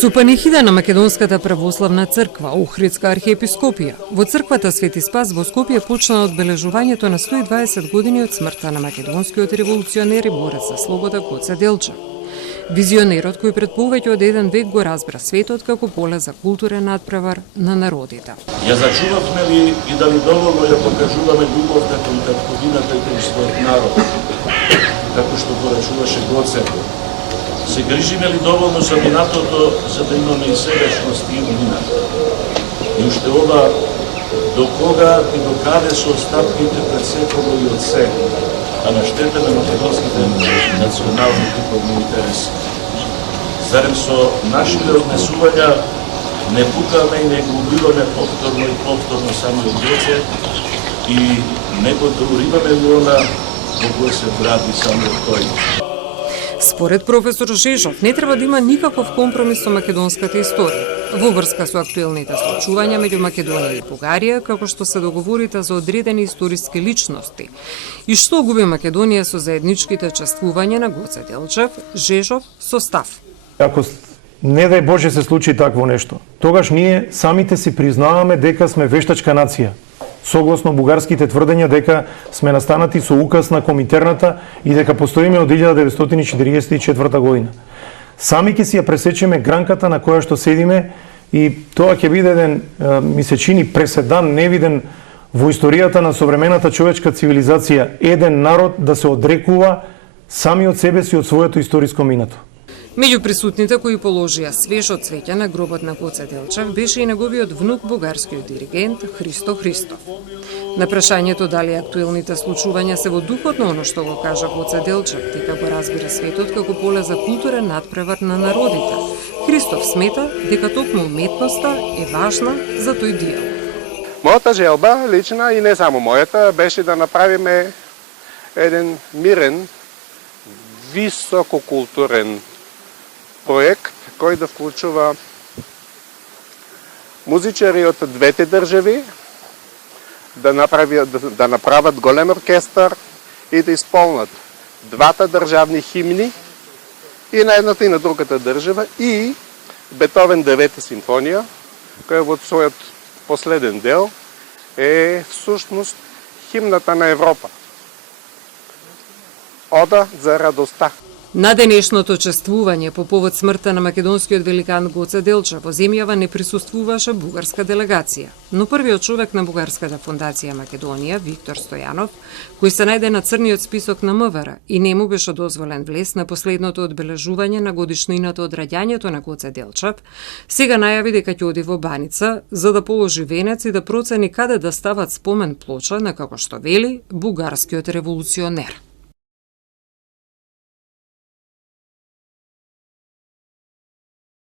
Со панихида на Македонската православна црква, Охридска архиепископија, во црквата Свети Спас во Скопје почна одбележувањето на 120 години од смртта на македонскиот револуционер и борец за слобода Гоце Делчев. Визионерот кој пред повеќе од еден век го разбра светот како поле за културен надпревар на народите. Ја зачувавме ли и дали доволно ја покажуваме љубовта кон татковината и кон својот народ, како што порачуваше Гоце? Се грижиме ли доволно за минатото, за да имаме и себечност и иднина? И уште ова, до кога и до каде се остапките пред секого и од се, а на штета на македонските национални духовни интереси? Зарем со нашите однесувања не пукаме и не го убиваме повторно и повторно самиот Гоце и не го доуриваме ли она во кој се вради самиот тој? Според професор Жежов, не треба да има никаков компромис со македонската историја, во врска со актуелните случувања меѓу Македонија и Бугарија, како што се договорите за одредени историски личности. И што губи Македонија со заедничките чествувања на Гоце Делчев, Жежов со став. Ако не дај Боже се случи такво нешто, тогаш ние самите си признаваме дека сме вештачка нација, согласно бугарските тврдења дека сме настанати со указ на Коминтерната и дека постоиме од 1944 година. Сами ќе си ја пресечеме гранката на која што седиме и тоа ќе биде еден, ми се чини, преседан невиден во историјата на современата човечка цивилизација, еден народ да се одрекува сами од себе си од своето историско минато. Меѓу присутните кои положија свежо цвеќе на гробот на Гоце Делчев беше и неговиот внук, бугарскиот диригент Христо Христов. На прашањето дали актуелните случувања се во духот на оно што го кажа Гоце Делчев, дека го разбира светот како поле за културен надпревар на народите, Христов смета дека токму уметноста е важна за тој дел. Мојата желба, лична и не само мојата, беше да направиме еден мирен, висококултурен проект кој да вклучува музичари од двете држави, да направат голем оркестар и да исполнат двата државни химни и на едната и на другата држава и Бетовен 9-та симфонија, која во својот последен дел е всушност химната на Европа. Ода за радоста. На денешното чествување по повод смртта на македонскиот великан Гоце Делчев во земјава не присуствуваше бугарска делегација, но првиот човек на Бугарската фондација Македонија, Виктор Стојанов, кој се најде на црниот список на МВР и не му беше дозволен влез на последното одбележување на годишнината од раѓањето на Гоце Делчев, сега најави дека ќе оди во Баница за да положи венец и да процени каде да стават спомен плоча на, како што вели, бугарскиот револуционер.